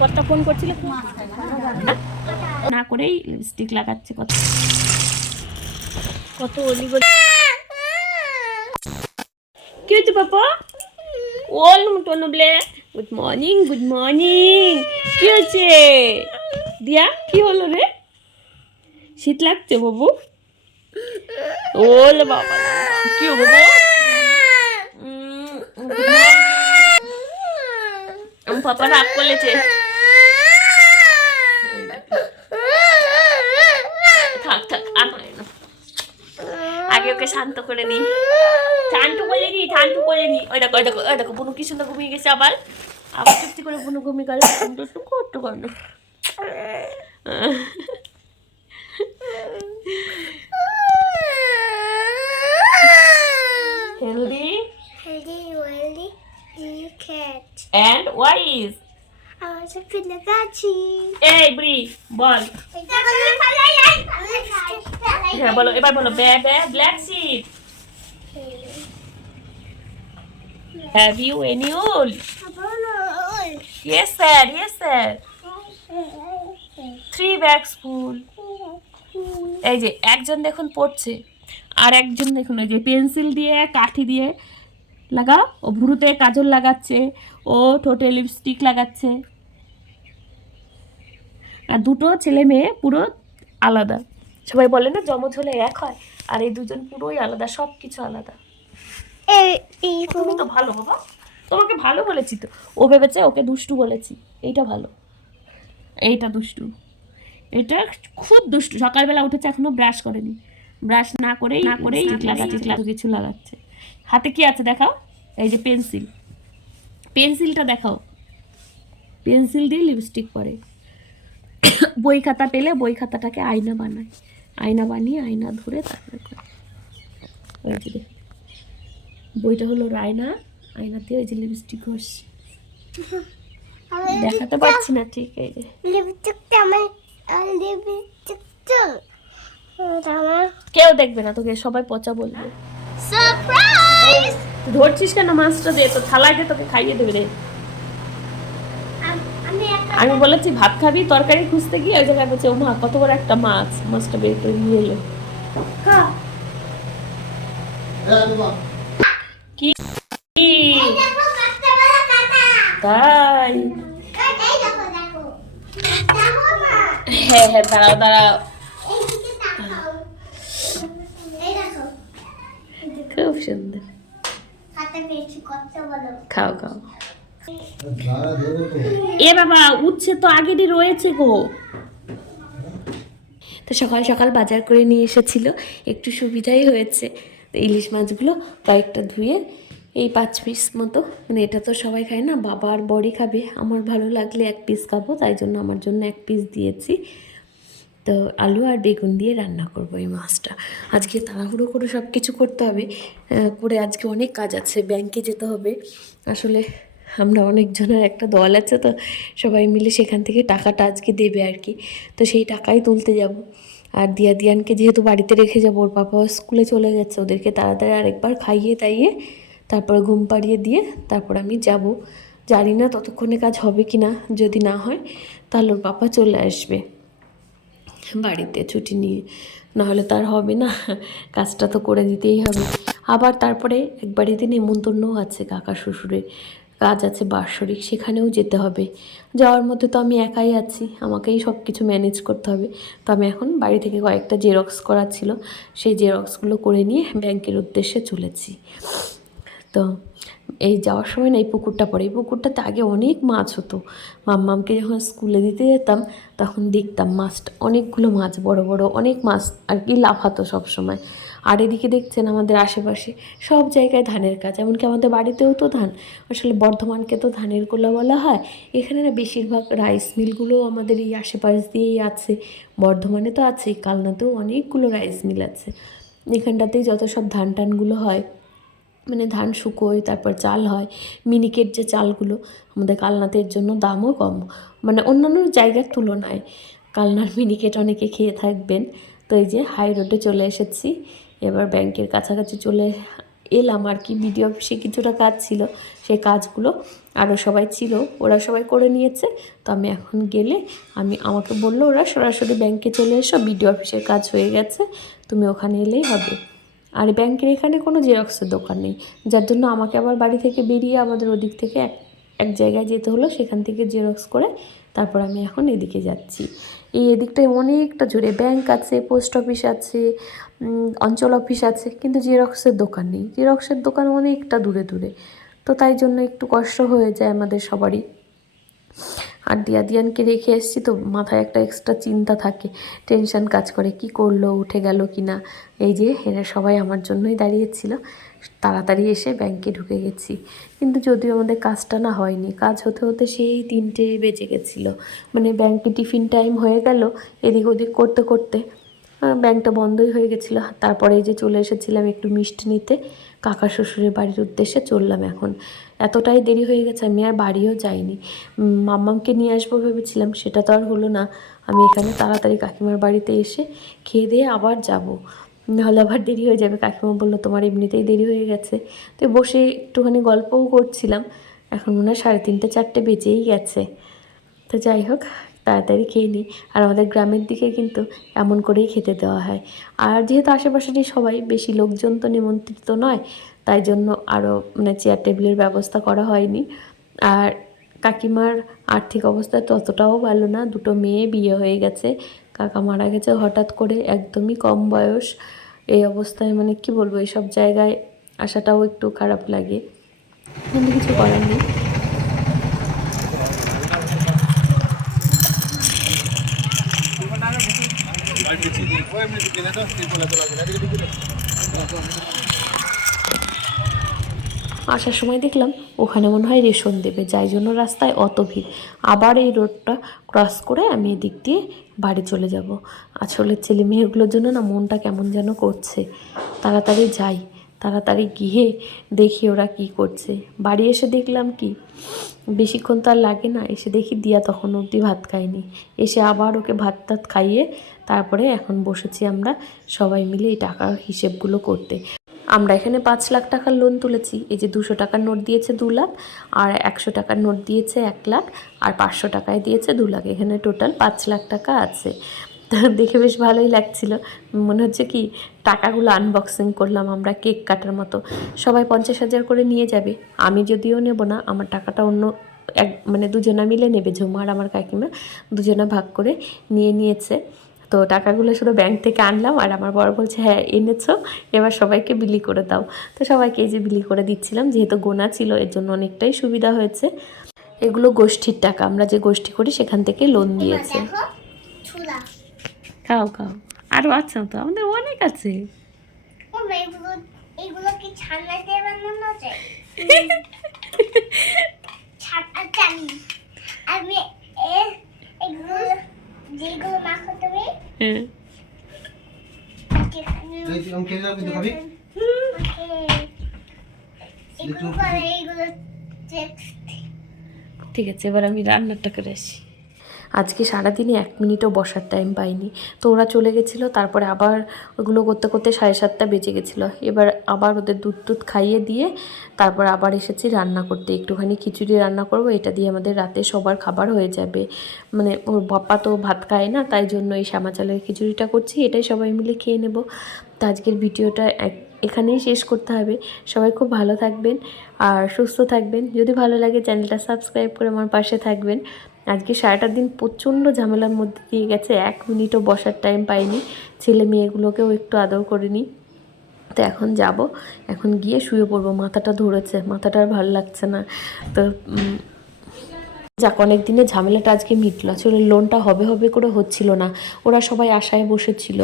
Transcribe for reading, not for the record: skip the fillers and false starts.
কতটা ফোন করছিল না করেই লিপস্টিক লাগাচ্ছে। কত কত অলিগলি। কি হচ্ছে পাপা? ওল মতন বলে গুড মর্নিং গুড মর্নিং। কি হচ্ছে দিয়া? কি হলো রে? শীত লাগছে বাবু? ওল বাবা কি হবো? আমার পাপা রাগ করেছে। থাক থাক আর হয় না, আগে ওকে শান্ত করে নি, শান্ত করে নি, শান্ত করে নি। ওই দেখো ওই দেখো ওই দেখো বুনু কি সুন্দর ঘুমিয়ে গেছে। আবার আবার চুপটি করে বুনু ঘুমিয়ে গেল। একটু করতে পারলো। Healthy, Healthy cat. and wise. I want to put the gachi. এই বুড়ি বল। হ্যাঁ বলো, এবার বলো। Black sheep. Have you any wool? Yes sir, yes sir. 3 bags full. এই যে একজন দেখুন পড়ছে, আর একজন দেখুন ওই যে পেন্সিল দিয়ে কাঠি দিয়ে লাগাও। ও ভুরুতে কাজল লাগাচ্ছে, ও ঠোঁটে লিপস্টিক লাগাচ্ছে। আর দুটো ছেলে মেয়ে পুরো আলাদা। সবাই বলে না জমজ হলে এক হয়, আর এই দুজন পুরোই আলাদা, সব কিছু আলাদা। তুমি তো ভালো বাবা, তোমাকে ভালো বলেছি তো। ও ভেবেছে ওকে দুষ্টু বলেছি, এইটা ভালো, এইটা দুষ্টু, এটা খুব দুষ্টু। সকালবেলা উঠেছে এখনো ব্রাশ করেনি, ব্রাশ না করেই লাগাচ্ছে কিছু লাগাচ্ছে। হাতে কি আছে দেখাও? এই যে পেন্সিল, পেন্সিলটা দেখাও। পেন্সিল দিয়ে লিপস্টিক পরে। বই খাতা পেলে বই খাতাটাকে আয়না বানায়, আয়না বানিয়ে আয়না ধরে তারপরে করে। ওই যে বইটা হলো আয়না, আয়না দিয়ে ওই যে লিপস্টিক ঘষছে। দেখাতে পারছি না ঠিক। এই যে লিপস্টিকটা আমার লিপস্টিকটা আমার কেউ দেখবে না তোকে, সবাই পচা বলবে। সারপ্রাইজ। ধরছিস কেন? মাছটা দে, তো থালায় দে, তোকে খাইয়ে দেবে রে। আমি বলেছি ভাত খাবি, তরকারি খুঁজতে গিয়ে ওই জায়গায় বলছে ও মা কত বড় একটা মাছ, মাছটা বের করে নিয়ে এলো। কি তাই? হ্যাঁ হ্যাঁ দাঁড়াও দাঁড়াও, খুব সুন্দর। খাও খাও। এ বাবা উঠছে তো, আগেরই রয়েছে গো। তো সকাল সকাল বাজার করে নিয়ে এসেছিল, একটু সুবিধাই হয়েছে। তো ইলিশ মাছগুলো কয়েকটা ধুয়ে এই 5 পিস মতো, মানে এটা তো সবাই খায় না, বাবা আর বড়ি খাবে, আমার ভালো লাগলে 1 পিস খাবো, তাই জন্য আমার জন্য 1 পিস দিয়েছি। তো আলু আর বেগুন দিয়ে রান্না করবো এই মাছটা। আজকে তাড়াহুড়ো করে সব কিছু করতে হবে, করে আজকে অনেক কাজ আছে, ব্যাংকে যেতে হবে। আসলে আমরা অনেকজনের একটা দল আছে, তো সবাই মিলে সেখান থেকে টাকাটা আজকে দেবে আর কি। তো সেই টাকাই তুলতে যাব। আর দিয়ানকে যেহেতু বাড়িতে রেখে যাবো, ওর পাপাও স্কুলে চলে গেছে, ওদেরকে তাড়াতাড়ি আরেকবার খাইয়ে তাইয়ে তারপর ঘুম পাড়িয়ে দিয়ে তারপর আমি যাব। জানি না ততক্ষণে কাজ হবে কি না, যদি না হয় তাহলে ওর পাপা চলে আসবে বাড়িতে ছুটি নিয়ে, নাহলে তার হবে না, কাজটা তো করে দিতেই হবে। আবার তারপরে এক বাড়িতে নেমন্তন্নও আছে, কাকা শ্বশুরের কাজ আছে বাৎসরিক, সেখানেও যেতে হবে। যাওয়ার মধ্যে তো আমি একাই আছি, আমাকেই সব কিছু ম্যানেজ করতে হবে। তো আমি এখন বাড়ি থেকে কয়েকটা জেরক্স করা ছিল, সেই জেরক্সগুলো করে নিয়ে ব্যাংকের উদ্দেশ্যে চলেছি। তো এই যাওয়ার সময় না এই পুকুরটা পড়ে, এই পুকুরটাতে আগে অনেক মাছ হতো। মাম্মামকে যখন স্কুলে দিতে যেতাম তখন দেখতাম মাছটা, অনেকগুলো মাছ, বড় বড় অনেক মাছ আর কি লাফাতো সব সময়। আর এদিকে দেখছেন আমাদের আশেপাশে সব জায়গায় ধানের কাজ, এমনকি আমাদের বাড়িতেও তো ধান। আসলে বর্ধমানকে তো ধানের গোলা বলা হয়, এখানে না বেশিরভাগ রাইস মিলগুলো আমাদের এই আশেপাশ দিয়েই আছে। বর্ধমানে তো আছেই, কালনাতেও অনেকগুলো রাইস মিল আছে। এখানটাতেই যত সব ধান টানগুলো হয়, মানে ধান শুকোয় তারপর চাল হয়। মিনিকেট যে চালগুলো আমাদের কালনাতের জন্য দামও কম, মানে অন্যান্য জায়গার তুলনায়। কালনার মিনিকেট অনেকে খেয়ে থাকবেন। তো এই যে হাই রোডে চলে এসেছি, এবার ব্যাংকের কাছাকাছি চলে এলাম আর কি, বিডিও অফিসে কিছুটা কাজ ছিল, সেই কাজগুলো আরও সবাই ছিল, ওরা সবাই করে নিয়েছে। তো আমি এখন গেলে আমাকে বললো ওরা সরাসরি ব্যাংকে চলে এসো, বিডিও অফিসের কাজ হয়ে গেছে, তুমি ওখানে এলেই হবে। আর ব্যাংকের এখানে কোনো জেরক্সের দোকান নেই, যার জন্য আমাকে আবার বাড়ি থেকে বেরিয়ে আমাদের ওদিক থেকে এক জায়গায় যেতে হলো, সেখান থেকে জেরক্স করে তারপর আমি এখন এদিকে যাচ্ছি। এদিকটায় অনেকটা জোরে ব্যাংক আছে, পোস্ট অফিস আছে, অঞ্চল অফিস আছে, কিন্তু জেরক্সের দোকান নেই। জেরক্সের দোকান অনেকটা দূরে দূরে, তো তাই জন্য একটু কষ্ট হয়ে যায় আমাদের সবারই। আর দিয়ানকে রেখে এসেছি তো মাথায় একটা এক্সট্রা চিন্তা থাকে, টেনশন কাজ করে, কি করলো, উঠে গেল কি না। এই যে এরা সবাই আমার জন্যই দাঁড়িয়েছিল, তাড়াতাড়ি এসে ব্যাংকে ঢুকে গেছি। কিন্তু যদিও আমাদের কাজটা না হয়নি, কাজ হতে হতে সেই 3টে বেজে গেছিলো, মানে ব্যাংকে টিফিন টাইম হয়ে গেল, এদিক ওদিক করতে করতে ব্যাংকটা বন্ধই হয়ে গেছিলো। তারপরে এই যে চলে এসেছিলাম একটু মিষ্টি নিতে, কাকা শ্বশুরের বাড়ির উদ্দেশ্যে চললাম এখন। এতটাই দেরি হয়ে গেছে, আমি আর বাড়িও যাইনি। মাম্মামকে নিয়ে আসবো ভেবেছিলাম, সেটা তো আর হলো না। আমি এখানে তাড়াতাড়ি কাকিমার বাড়িতে এসে খেয়ে দিয়ে আবার যাব, নাহলে আবার দেরি হয়ে যাবে। কাকিমা বললো তোমার এমনিতেই দেরি হয়ে গেছে। তো বসে একটুখানি গল্পও করছিলাম, এখন মনে হয় 3:30 4টে বেজেই গেছে। তো যাই হোক, তাড়াতাড়ি খেয়ে নিই। আর আমাদের গ্রামের দিকে কিন্তু এমন করেই খেতে দেওয়া হয়। আর যেহেতু আশেপাশেরই সবাই, বেশি লোকজন তো নিমন্ত্রিত নয়, তাই জন্য আরও মানে চেয়ার টেবিলের ব্যবস্থা করা হয়নি। আর কাকিমার আর্থিক অবস্থা ততটাও ভালো না, 2টো মেয়ে বিয়ে হয়ে গেছে, কাকা মারা গেছে হঠাৎ করে, একদমই কম বয়স। এই অবস্থায় মানে কি বলবো, এইসব জায়গায় আসাটাও একটু খারাপ লাগে, কিন্তু কিছু করার নেই। আসার সময় দেখলাম ওখানে মনে হয় রেশন দেবে, যাই জন্য রাস্তায় অত ভিড়। আবার এই রোডটা ক্রস করে আমি এদিক দিয়ে বাড়ি চলে যাব। আসলে ছেলে মেয়েগুলোর জন্য না মনটা কেমন যেন করছে, তাড়াতাড়ি যাই, তাড়াতাড়ি গিয়ে দেখি ওরা কি করছে। বাড়ি এসে দেখলাম কি, বেশিক্ষণ তো আর লাগে না, এসে দেখি দিয়া তখন অবধি ভাত খায়নি। এসে আবার ওকে ভাত টাত খাইয়ে তারপরে এখন বসেছি আমরা সবাই মিলে এই টাকার হিসেবগুলো করতে। আমরা এখানে 5 লাখ টাকার লোন তুলেছি। এই যে 200 টাকার নোট দিয়েছে 2 লাখ, আর 100 টাকার নোট দিয়েছে 1 লাখ, আর 500 টাকায় দিয়েছে 2 লাখ। এখানে টোটাল 5 লাখ টাকা আছে। তা দেখে বেশ ভালোই লাগছিল, মনে হচ্ছে কি টাকাগুলো আনবক্সিং করলাম আমরা কেক কাটার মতো। সবাই 50,000 করে নিয়ে যাবে, আমি যদিও নেব না, আমার টাকাটা অন্য মানে দুজনা মিলে নেবে, ঝুমা আর আমার কাকিমা দুজনা ভাগ করে নিয়েছে। তো টাকাগুলো শুধু ব্যাংক থেকে আনলাম, আর আমার বড় বলছে হ্যাঁ এনেছো, এবার সবাইকে বিলি করে দাও। তো সবাইকে এই যে বিলি করে দিচ্ছিলাম, যেহেতু গোনা ছিল এর জন্য অনেকটাই সুবিধা হয়েছে। এগুলো গোষ্ঠীর টাকা, আমরা যে গোষ্ঠী করি সেখান থেকে লোন দিয়েছে। খাও খাও, আরও আছে তো, আমাদের অনেক আছে। এগুলো কি ছানা দিয়ে বানানো যায়? আমি এগুলো যেগুলো মাখো তুমি, হ্যাঁ ঠিক আছে, এবার আমি রান্নাটা করে আসি। আজকে সারাদিনে 1 মিনিটও বসার টাইম পাইনি। তো ওরা চলে গেছিলো, তারপরে আবার ওগুলো করতে করতে 7:30 বেজে গেছিলো। এবার আবার ওদের দুধ খাইয়ে দিয়ে তারপর আবার এসেছি রান্না করতে। একটুখানি খিচুড়ি রান্না করব, এটা দিয়ে আমাদের রাতে সবার খাবার হয়ে যাবে। মানে ওর বাপ্পা তো ভাত খায় না, তাই জন্য এই শ্যামা চালের খিচুড়িটা করছি, এটাই সবাই মিলে খেয়ে নেব। তো আজকের ভিডিওটা এখানেই শেষ করতে হবে। সবাই খুব ভালো থাকবেন আর সুস্থ থাকবেন। যদি ভালো লাগে চ্যানেলটা সাবস্ক্রাইব করে আমার পাশে থাকবেন। আজকে সারাটা দিন প্রচণ্ড ঝামেলার মধ্যে দিয়ে গেছে, 1 মিনিটও বসার টাইম পাইনি, ছেলে মেয়েগুলোকেও একটু আদর করিনি। তো এখন যাব, এখন গিয়ে শুয়ে পড়বো, মাথাটা ধরেছে, মাথাটা আর ভালো লাগছে না। তো যাক, অনেক দিনের ঝামেলাটা আজকে মিটলো। আসলে লোনটা হবে হবে করে হচ্ছিল না, ওরা সবাই আশায় বসেছিল।